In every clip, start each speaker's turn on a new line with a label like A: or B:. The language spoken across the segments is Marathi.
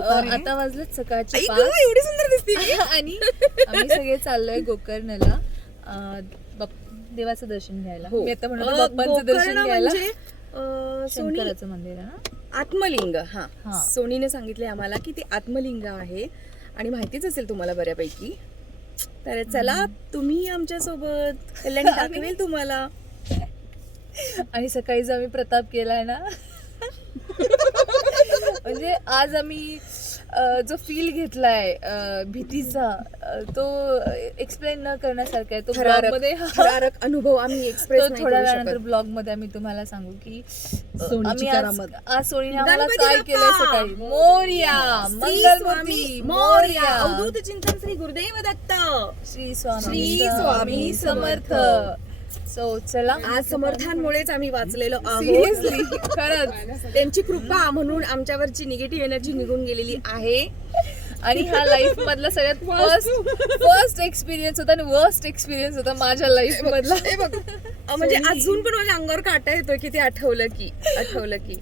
A: अ? आता वाजलेत सकाळचे पाच.
B: एवढी सुंदर दिसते.
A: आणि आम्ही सगळे चाललोय गोकर्णला. अ, बाप- देवाचं दर्शन घ्यायला.
B: हो.
A: मी आता म्हणतो
B: अ,
A: बाप्पांचं दर्शन
B: गोकर्ण
A: घ्यायला.
B: म्हणजे अ, सोनी
A: शंकराचं मंदिर आहे ना?
B: आत्मलिंग हा.
A: हा.
B: सोनीने सांगितले आम्हाला की ते आत्मलिंग आहे. आणि माहितीच असेल तुम्हाला बऱ्यापैकी. तर चला तुम्ही आमच्यासोबत कल्याणी दाखवेल तुम्हाला.
A: आणि सकाळी जो आम्ही प्रताप केलाय ना म्हणजे आज आम्ही जो फील घेतलाय भीतीचा तो एक्सप्लेन न करण्यासारखा आहे. तो ब्लॉग थरारकमध्ये
B: थरारक अनुभव आम्ही नाही
A: थोड्या वेळानंतर. ब्लॉगमध्ये आम्ही तुम्हाला सांगू की आम्ही आज सोनीने आम्हाला काय! केलंय सकाळी? मोर्या! मंगलमूर्ती!
B: मोरया!
A: मोर्या!
B: अवधूत चिंतन श्री गुरुदेव दत्त!
A: श्री स्वामी
B: श्री स्वामी
A: समर्थ! सो चला.
B: आज समर्थांमुळेच आम्ही वाचलेलो आहोत.
A: सिरियसली खरंच.
B: त्यांची कृपा म्हणून आमच्यावरची निगेटिव्ह एनर्जी निघून गेलेली आहे.
A: आणि हा लाईफ मधला सगळ्यात फर्स्ट फर्स्ट एक्सपिरियन्स होता आणि वर्स्ट एक्सपिरियन्स होता माझ्या लाईफ मधला.
B: हे म्हणजे अजून पण माझ्या अंगावर काटा येतोय की ते आठवलं की आठवलं की.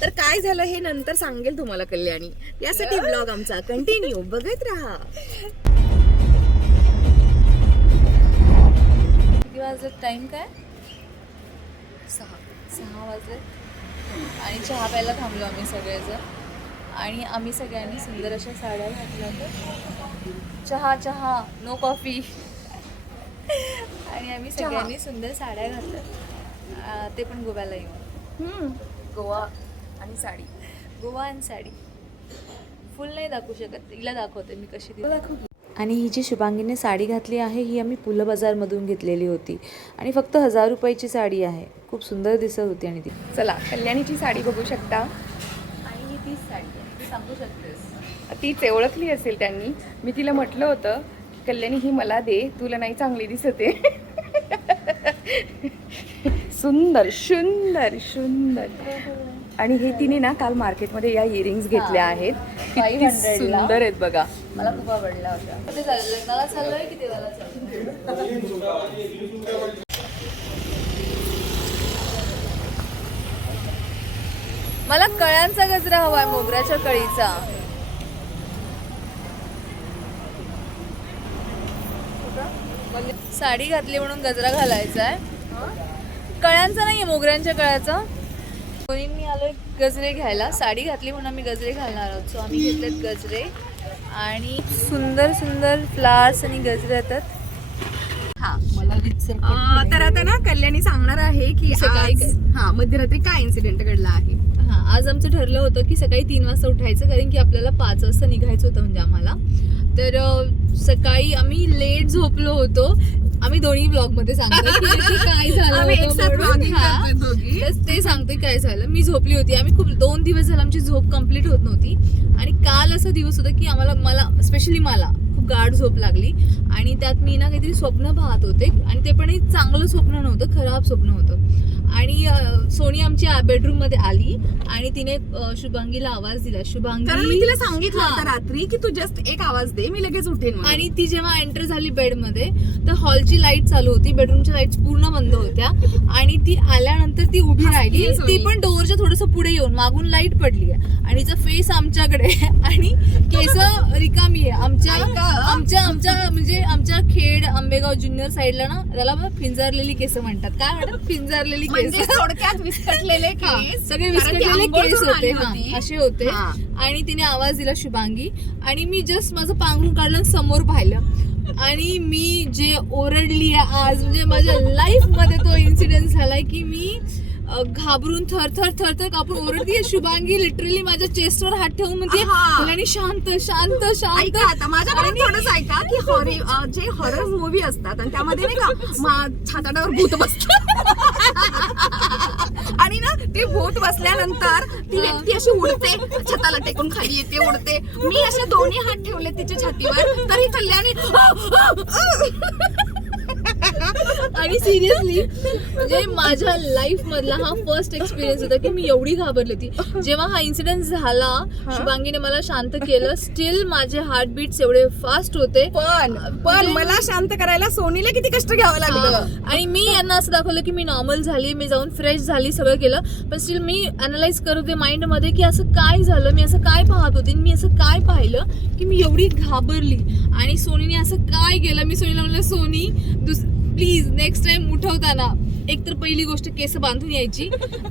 B: तर काय झालं हे नंतर सांगेल तुम्हाला कल्याणी. यासाठी ब्लॉग आमचा कंटिन्यू बघत राहा.
A: किती वाजले टाइम काय? सहा. सहा वाजले आणि चहा प्यायला थांबलो आम्ही सगळेजण. आणि आम्ही सगळ्यांनी सुंदर अशा साड्या घातल्या तर चहा चहा नो कॉफी आणि आम्ही सगळ्यांनी सुंदर साड्या घातल्या. ते पण गोव्याला येऊन.
B: गोवा आणि साडी.
A: गोवा आणि साडी. फुल नाही दाखवू शकत. हिला दाखवते मी कशी ती आणि ही जी शुभांगीने साडी घातली आहे ही आम्ही पुलं बाजारमधून घेतलेली होती. आणि फक्त हजार रुपयाची साडी आहे. खूप सुंदर दिसत होती आणि ती.
B: चला कल्याणीची साडी बघू शकता.
A: आणि ही तीच साडी आहे. ती सांगू शकतेस.
B: तीच ओळखली असेल त्यांनी. मी तिला म्हटलं होतं की कल्याणी ही मला दे. तुला नाही चांगली दिसते. सुंदर सुंदर सुंदर. आणि हे तिने ना काल मार्केटमध्ये या इयरिंग्स घेतल्या आहेत. किती
A: 500 ला.
B: सुंदर आहेत बघा.
A: मला खूप आवडला होता. मला कळ्यांचा गजरा हवाय मोगऱ्याच्या कळीचा. साडी घातली म्हणून गजरा घालायचा आहे कळ्यांचा नाहीये मोगऱ्यांच्या कळ्याचा? कोणी आलोय गजरे घ्यायला. साडी घातली म्हणून आम्ही गजरे घालणार आहोत. सो आम्ही घेतलेत गजरे. आणि सुंदर सुंदर फ्लावर्स आणि गजरे येतात.
B: हा तर आता ना कल्याणी सांगणार आहे की
A: सकाळी
B: आज- हा मध्यरात्री काय इन्सिडेंट घडला आहे?
A: हा आज आमचं ठरलं होतं की सकाळी तीन वाजता उठायचं कारण की आपल्याला पाच वाजता निघायचं होतं म्हणजे आम्हाला. तर सकाळी आम्ही लेट झोपलो होतो. आम्ही दोन्ही ब्लॉगमध्ये सांगतो काय झालं ते सांगते काय झालं. मी झोपली होती. आम्ही खूप दोन दिवस झाला आमची झोप कंप्लीट होत नव्हती. आणि काल असा दिवस होता की आम्हाला मला स्पेशली मला खूप गाढ झोप लागली. आणि त्यात मी ना काहीतरी स्वप्न पाहत होते. आणि ते पण एक चांगलं स्वप्न नव्हतं खराब स्वप्न होतं. आणि सोनी आमची बेडरूममध्ये आली आणि तिने अं, शुभांगीला आवाज दिला
B: कारण मी
A: शुभांगी
B: तिला सांगितलं
A: हा.
B: होतं रात्री की तू जस्ट एक आवाज दे मी लगेच उठेन म्हणून.
A: आणि ती जेव्हा एंटर झाली बेडमध्ये तर हॉलची लाइट चालू होती बेडरूमच्या लाइट पूर्ण बंद होत्या आणि ती आल्यानंतर ती उभी राहिली. ती पण डोअरच्या थोडस पुढे येऊन मागून लाइट पडली आहे. आणि तिचा फेस आमच्याकडे आणि केस रिकामी आहे. आमच्या. आमच्या आमच्या म्हणजे आमच्या खेड आंबेगाव ज्युनियर साईडला ना त्याला बघ पिंजारलेली केस म्हणतात. काय म्हणतात? पिंजारलेली
B: म्हणजे
A: केस.
B: थोडक्यात विस्कटलेले केस.
A: सगळे विस्कटलेले केस होते. हा. असे होते. आणि तिने आवाज दिला शुभांगी. आणि मी जस्ट माझं पांघरून काढलं समोर पाहिलं. आणि मी जे ओरडली आहे आज म्हणजे माझ्या लाईफमध्ये तो इन्सिडेंट झालाय की मी घाबरून थर थर थर थर कापून ओरडतीये शुभांगी लिटरली माझ्या चेस्टवर हात ठेवून म्हणते
B: हा.
A: आणि शांत शांत शांत.
B: ऐका आता माझ्याकडे थोडंच ऐका की हॉरर जे हॉरर मूवी असतात आणि त्यामध्ये नाही का मा- छाताडावर भूत बसत आणि ना ते भूत बसल्यानंतर ती व्यक्ती अशी उडते छताला टेकून खाली येते उडते. मी असे दोन्ही हात ठेवले तिच्या छातीवर तरी कल्याणी
A: आणि सिरियसली म्हणजे माझ्या लाईफ मधला हा फर्स्ट एक्सपिरियन्स होता की मी एवढी घाबरली होती. जेव्हा हा इन्सिडेंट झाला शुभांगीने मला शांत केलं. स्टील माझे हार्ट बीट्स एवढे फास्ट होते.
B: पण पण
A: म्हणजे-
B: मला शांत करायला सोनीला किती कष्ट घ्यावं लागलं.
A: आणि मी यांना असं दाखवलं की मी नॉर्मल झाली मी जाऊन फ्रेश झाली सगळं केलं. पण स्टील मी अनालाइज करत होते माइंडमध्ये की असं काय झालं मी असं काय पाहत होते मी असं काय पाहिलं की मी एवढी घाबरली. आणि सोनीने असं काय केलं? मी सोनीला म्हणलं सोनी दुस प्लीज नेक्स्ट टाइम उठवताना एक तर पहिली गोष्ट केस बांधून यायची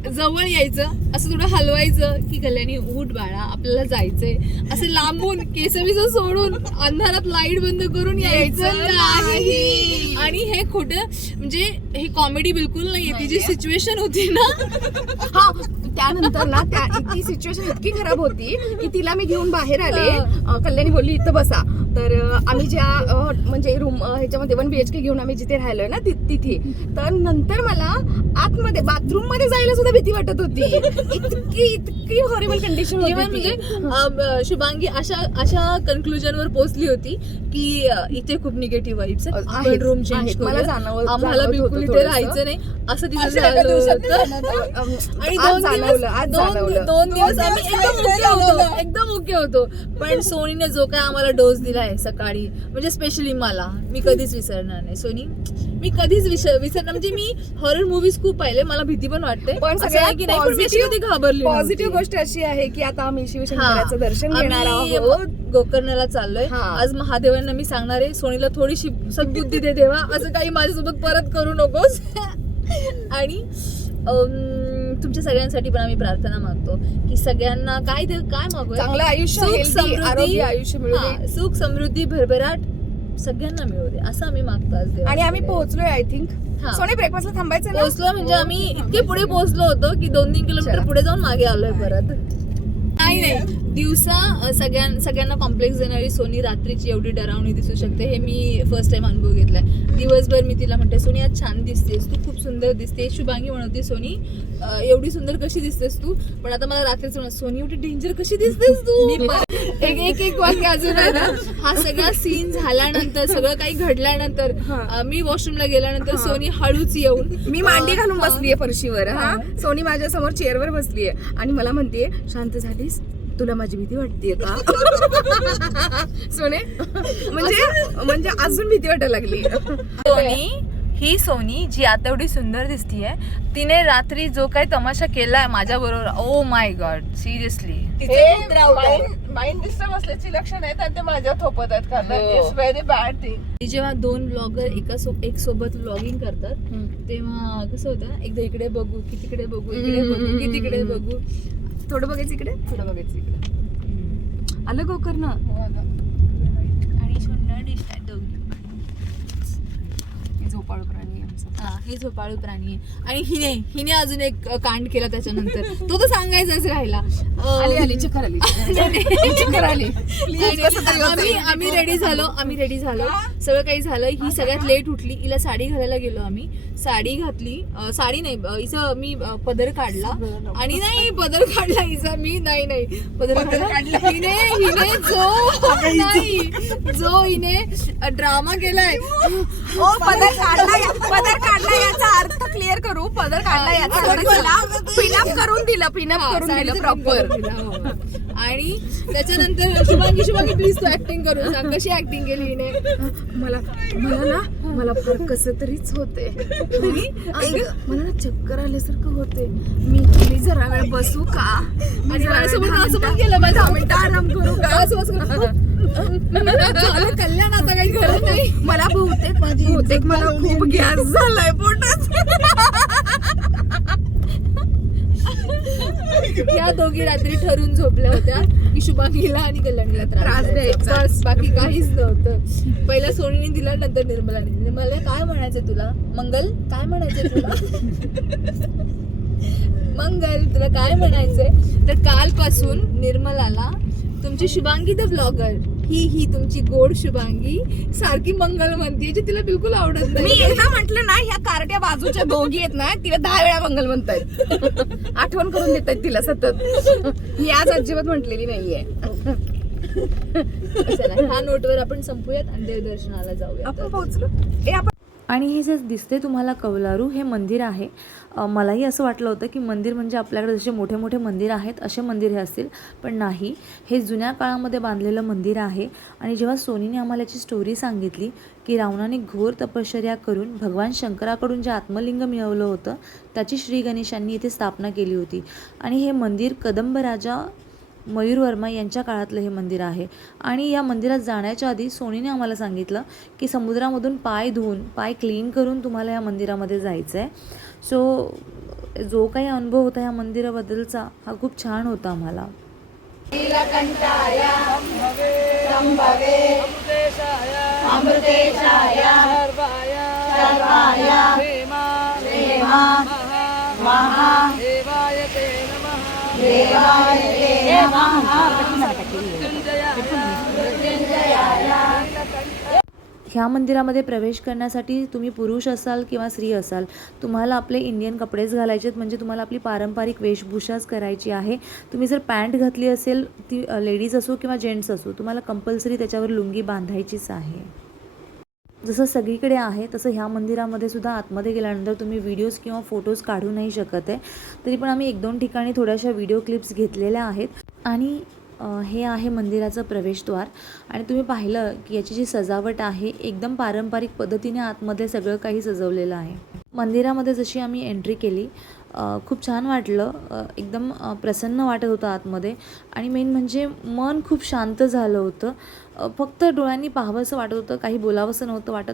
A: जवळ यायचं असं थोडं हलवायचं की कल्याणी उठ बाळा आपल्याला जायचंय. असं लांबून केस बिस सोडून अंधारात लाइट बंद करून यायचं नाही. आणि हे खोटं म्हणजे हे कॉमेडी बिलकुल नाहीये. ती जी सिच्युएशन होती ना
B: हा त्यानंतर ना त्या ती सिच्युएशन इतकी खराब होती की तिला मी घेऊन बाहेर आले. अं, कल्याणी बोलली इथं बसा. तर अं, आम्ही ज्या अं, म्हणजे रूम ह्याच्यामध्ये वन बी एच के घेऊन आम्ही जिथे राहिलोय ना ति- तिथे. तर नंतर मला आतमध्ये बाथरूममध्ये जायला सुद्धा भीती वाटत होती. इतकी इतकी हॉरेबल कंडिशन
A: इव्हन
B: होती
A: म्हणजे शुभांगी अशा अशा कन्क्लुजन वर पोहोचली होती की इथे खूप निगेटिव्ह वाईब्स
B: आहेत,
A: रूम चेंज.
B: मला
A: आम्हाला बिलकुल इथे. राहायचं नाही असं?
B: अं,
A: आणि दोन दिवस आम्ही एकदम ओके होतो. एकदम ओके होतो पण सोनीने जो काय आम्हाला डोस दिलाय सकाळी म्हणजे स्पेशली मला मी कधीच विसरणार नाही सोनी मी कधीच विसर विसरणार म्हणजे मी हॉरर मूवीज खूप पाहिले मला भीती पण वाटते
B: पण
A: आहे की नाही घाबरली
B: पॉझिटिव्ह. गोष्ट अशी आहे की आता आम्ही. शिवशंकराचं दर्शन घेणार आहोत
A: गोकर्णाला चाललोय. आज महादेवांना मी सांगणार आहे सोनीला थोडीशी सद्बुद्धी दे देवा असं काही माझ्यासोबत परत करू नकोस. आणि तुमच्या सगळ्यांसाठी पण आम्ही प्रार्थना मागतो की सगळ्यांना काय दे काय मागूया?
B: चांगलं आयुष्य
A: समृद्धी,
B: आयुष्य
A: सुख समृद्धी भरभराट सगळ्यांना मिळू दे असं आम्ही मागतो आज.
B: आणि आम्ही पोहोचलोय आय थिंक. सोने ब्रेकफास्टला थांबायचं ना?
A: पोहोचलो म्हणजे आम्ही इतके पुढे पोहोचलो होतो की दोन तीन किलोमीटर. पुढे जाऊन मागे आलोय परत. नाही नाही. दिवसा सगळ्यां सगळ्यांना कॉम्प्लेक्स देणारी सोनी रात्रीची एवढी डरावणी दिसू शकते हे मी फर्स्ट टाइम अनुभव घेतलाय. दिवसभर मी तिला म्हणते सोनी आज छान दिसतेस तू खूप सुंदर दिसते शुभांगी म्हणते सोनी अ, एवढी सुंदर कशी दिसतेस तू? पण आता मला रात्रीच म्हणत सोनी एवढी डेंजर कशी दिसतेस तू? एक एक एक वाक्य अजून आहे ना हा सगळा सीन झाल्यानंतर सगळं काही घडल्यानंतर मी वॉशरूमला गेल्यानंतर. सोनी हळूच येऊन
B: मी मांडी घालून. बसलीये फरशीवर हा. सोनी माझ्यासमोर चेअरवर बसलीये आणि मला म्हणतेय शांत झालीस? तुला माझी भीती वाटतेय का? सोने म्हणजे म्हणजे अजून भीती वाटायला लागली.
A: सोनी ही सोनी जी आता एवढी सुंदर दिसतीये तिने रात्री जो काही तमाशा केलाय माझ्या बरोबर ओ my God seriously
C: mind disturb असल्याची लक्षण आहेत आणि ते माझ्या थोपत आहेत कारण
B: हो.
C: इट्स व्हेरी बॅड थिंग
A: जेव्हा दोन ब्लॉगर एका सो एक सोबत व्लॉगिंग करतात तेव्हा कसं होतं एकदा इकडे बघू की तिकडे बघू इकडे बघू की तिकडे बघू.
B: थोडं बघायचं इकडे? थोडं बघायचं इकडे. आलं गोकर्ण?
A: आणि सुंदर दिसतात दोघी.
B: झोपाळू आमचा
A: हा हे झोपाळू प्राणी आहे. आणि हिने हिने अजून एक कांड केला त्याच्यानंतर. तो तर सांगायचाच राहिला.
B: आली आली चक्कर आली. चक्कर आली.
A: आणि आम्ही आम्ही रेडी झालो आम्ही रेडी झालो. सगळं काही झालं. ही सगळ्यात लेट उठली. हिला साडी घालायला गेलो आम्ही. साडी घातली. साडी नाही हिचं मी पदर काढला. आणि नाही पदर काढला हिचा मी. नाही नाही. पदर काढला. हिने हिने जो नाही जो हिने ड्रामा केलाय.
B: पदर काढला. पदर काढला याचा अर्थ क्लिअर करू. पदर काढला याचा अर्थ. पिनअप करून दिलं पिनअप करून दिलं प्रॉपर
A: हो. आणि त्याच्यानंतर शुभांगी शुभांगी प्लीज तू ऍक्टिंग करून सांग. कशी ऍक्टिंग केली हिने?
B: मला मला ना मला फार कस तरीच होते. मला ना चक्कर आल्यासारखं होते. मी मी जरा वेळ बसू का?
A: आणि माझ्यासोबत असं पण
B: मिनिटं-
A: केलं
B: मिनिटं आराम करू का?
A: असं कल्याण आता काही गरज नाही.
B: मला बहुतेक माझी बहुतेक मला खूप गॅस झालाय पोटात.
A: या दोघी रात्री ठरून झोपल्या होत्या. की शुभांगीला आणि कल्याणीला त्रास द्यायचा. बस बाकी काहीच नव्हतं. पहिला सोनीने दिला नंतर निर्मलाने दिला. मला काय म्हणायचं तुला? मंगल काय म्हणायचंय तुला? मंगल तुला काय म्हणायचंय? तर कालपासून निर्मलाला तुमची शुभांगी द ब्लॉगर. ही ही तुमची गोड शुभांगी. सारखी मंगल म्हणते जे तिला बिलकुल आवडत
B: मी
A: नाही
B: एकदा म्हंटल ना ह्या कारट्या बाजूच्या दोघी आहेत ना तिला दहा वेळा मंगल म्हणतायत. आठवण करून देत आहेत तिला सतत. मी आज अजिबात म्हटलेली नाहीये.
A: चला, ह्या नोटवर आपण संपूयात आणि देवदर्शनाला जाऊया
B: आपण पोहोचलो. ए आपण
D: आणि हे जे दिसते तुम्हाला कौलारू हे मंदिर आहे. मलाही असं वाटलं होतं की मंदिर म्हणजे आपल्याकडे जसे मोठे मोठे मंदिर आहेत असे मंदिर हे असतील पण नाही. हे जुन्या काळामध्ये बांधलेलं मंदिर आहे आणि जेव्हा सोनीने आम्हाला याची स्टोरी सांगितली की रावणाने घोर तपश्चर्या करून भगवान शंकराकडून जे आत्मलिंग मिळवलं होतं त्याची श्री गणेशांनी इथे स्थापना केली होती. आणि हे मंदिर कदंब राजा मयूर वर्मा यांच्या काळातलं हे मंदिर आहे आणि या मंदिरात जाण्याच्या आधी सोनीने आम्हाला सांगितलं की समुद्रामधून पाय धुवून पाय क्लीन करून तुम्हाला या मंदिरामध्ये जायचं आहे सो जो काही अनुभव होता या मंदिराबद्दलचा हा खूप छान होता आम्हाला ह्या मंदिरामध्ये प्रवेश करण्यासाठी तुम्ही पुरुष असाल किंवा स्त्री असाल तुम्हाला आपले इंडियन कपडेच घालायचे आहेत म्हणजे तुम्हाला आपली पारंपरिक वेशभूषाच करायची आहे. तुम्ही जर पॅन्ट घातली असेल ती लेडीज असो किंवा जेंट्स असो तुम्हाला कंपल्सरी त्याच्यावर लुंगी बांधायचीच आहे. जसं सगळीकडे आहे तसं ह्या मंदिरामध्ये सुद्धा आतमध्ये गेल्यानंतर तुम्ही व्हिडिओज किंवा फोटोज काढू नाही शकत आहे. तरी पण आम्ही एक दोन ठिकाणी थोड्याशा व्हिडिओ क्लिप्स घेतलेल्या आहेत. आणि हे आहे मंदिराचं प्रवेशद्वार. आणि तुम्ही पाहिलं की याची जी सजावट आहे एकदम पारंपरिक पद्धतीने आतमध्ये सगळं काही सजवलेलं आहे. मंदिरामध्ये जशी आम्ही एंट्री केली खूप छान वाटलं. एकदम प्रसन्न वाटत होतं आतमध्ये. आणि मेन म्हणजे मन खूप शांत झालं होतं. फक्त डोळ्यांनी पाहावंसं वाटत होतं काही बोलावंसं नव्हतं वाटत.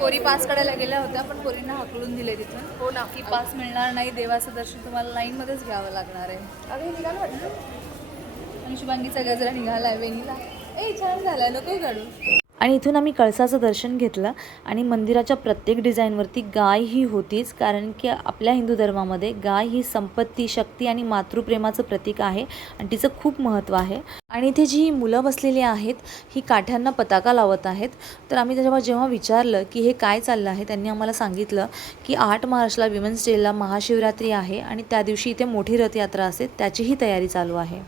A: पोरी पास काढायला गेल्या होत्या पण पोरींना हाकलून दिले तिथून. हो ना. की पास मिळणार नाही देवाचं दर्शन तुम्हाला लाईनमध्येच घ्यावं लागणार आहे.
B: अरे निघालं वाटलं
A: आणि शुभांगीचा गजरा निघालाय वेणीला. ए छान झालाय नको काढू
D: आणि इथून आम्ही कळसाचं दर्शन घेतलं आणि मंदिराच्या प्रत्येक डिझाईनवरती गाय ही होतीच कारण की आपल्या हिंदू धर्मामध्ये गाय ही संपत्ती शक्ती आणि मातृप्रेमाचं प्रतीक आहे आणि तिचं खूप महत्त्व आहे. आणि इथे जी मुलं बसलेली आहेत ही काठ्यांना पताका लावत आहेत. तर आम्ही जेव्हा जेव्हा विचारलं की हे काय चाललं आहे त्यांनी आम्हाला सांगितलं की आठ मार्चला विमेन्स डेला महाशिवरात्री आहे आणि त्या दिवशी इथे मोठी रथयात्रा असते त्याचीही तयारी चालू आहे.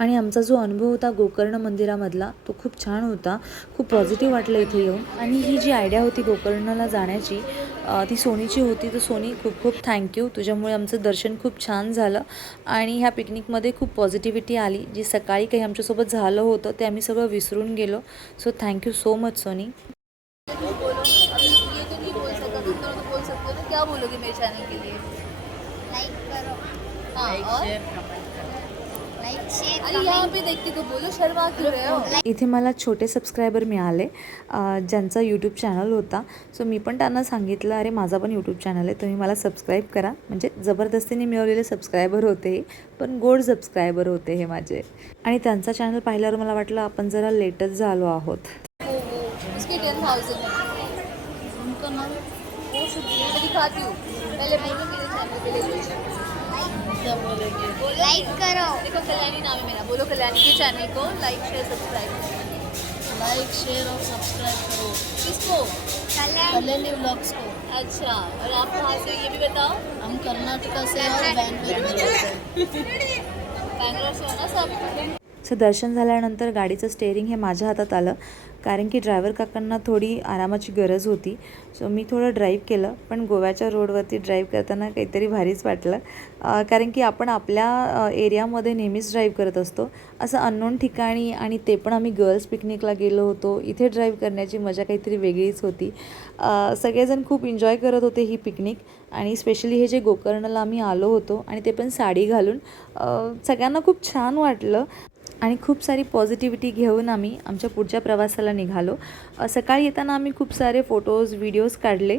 D: आणि आमचा जो अनुभव होता गोकर्ण मंदिरामधला तो खूप छान होता. खूप पॉझिटिव्ह वाटलं इथे येऊन. आणि ही जी आयडिया होती गोकर्णला जाण्याची ती सोनीची होती. तर सोनी खूप खूप थँक्यू तुझ्यामुळे आमचं दर्शन खूप छान झालं. आणि ह्या पिकनिकमध्ये खूप पॉझिटिव्हिटी आली. जी सकाळी काही आमच्यासोबत झालं होतं ते आम्ही सगळं विसरून गेलो. So thank you so much Sony.
A: हो? क्या बोलोगे मेरे चैनल के लिए?
E: लाइक करो.
A: हाँ और?
D: इथे मला छोटे सबस्क्रायबर मिळाले ज्यांचा यूट्यूब चॅनल होता. सो मी पण त्यांना सांगितलं अरे माझा पण यूट्यूब चॅनल आहे तुम्ही मला सबस्क्राईब करा. म्हणजे जबरदस्तीने मिळवलेले सबस्क्रायबर होते हे, पण गोड सबस्क्रायबर होते हे माझे. आणि त्यांचा चॅनल पाहिल्यावर मला वाटलं आपण जरा लेटच झालो आहोत.
A: दिखाती हूँ. पहले बोलेंगे?
E: लाइक करो।
A: देखो कल्याणी नाम है मेरा। बोलो कल्याणी के चैनल को like share subscribe
F: like share और सब्सक्राइब करो।
A: किसको?
E: कल्याणी।
F: ब्लॉग्स को।
A: अच्छा और आप कहाँ से ये भी बताओ।
F: हम कर्नाटका से और बैंगलोर से
A: बैंगलोर से हो ना सब?
D: सो दर्शन झाल्यानंतर गाडीचं स्टेअरिंग हे माझ्या हातात आलं. कारण की ड्रायव्हर काकांना थोडी आरामाची गरज होती. सो मी थोडं ड्राईव्ह केलं. पण गोव्याच्या रोडवरती ड्राईव्ह करताना काहीतरी भारीच वाटलं. कारण की आपण आपल्या एरियामध्ये नेहमीच ड्राईव्ह करत असतो. असं अननोन ठिकाणी आणि ते पण आम्ही गर्ल्स पिकनिकला गेलो होतो. इथे ड्राईव्ह करण्याची मजा काहीतरी वेगळीच होती. सगळेजण खूप एन्जॉय करत होते ही पिकनिक आणि स्पेशली हे जे गोकर्णला आम्ही आलो होतो आणि ते पण साडी घालून सगळ्यांना खूप छान वाटलं. आणि खूप सारी पॉझिटिव्हिटी घेऊन आम्ही आमच्या पुढच्या प्रवासाला निघालो. सकाळी येताना आम्ही खूप सारे फोटोज व्हिडिओज काढले.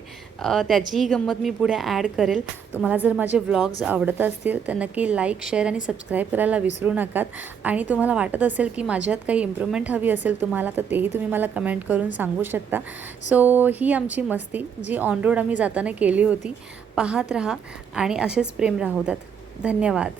D: त्याचीही गंमत मी पुढे ॲड करेल. तुम्हाला जर माझे व्लॉग्स आवडत असतील तर नक्की लाईक शेअर आणि सबस्क्राईब करायला विसरू नकात आणि तुम्हाला वाटत असेल की माझ्यात काही इम्प्रूव्हमेंट हवी असेल तुम्हाला तर तेही तुम्ही मला कमेंट करून सांगू शकता. सो ही आमची मस्ती जी ऑन रोड आम्ही जाताना केली होती. पाहत राहा आणि असेच प्रेम राहू द्यात. धन्यवाद.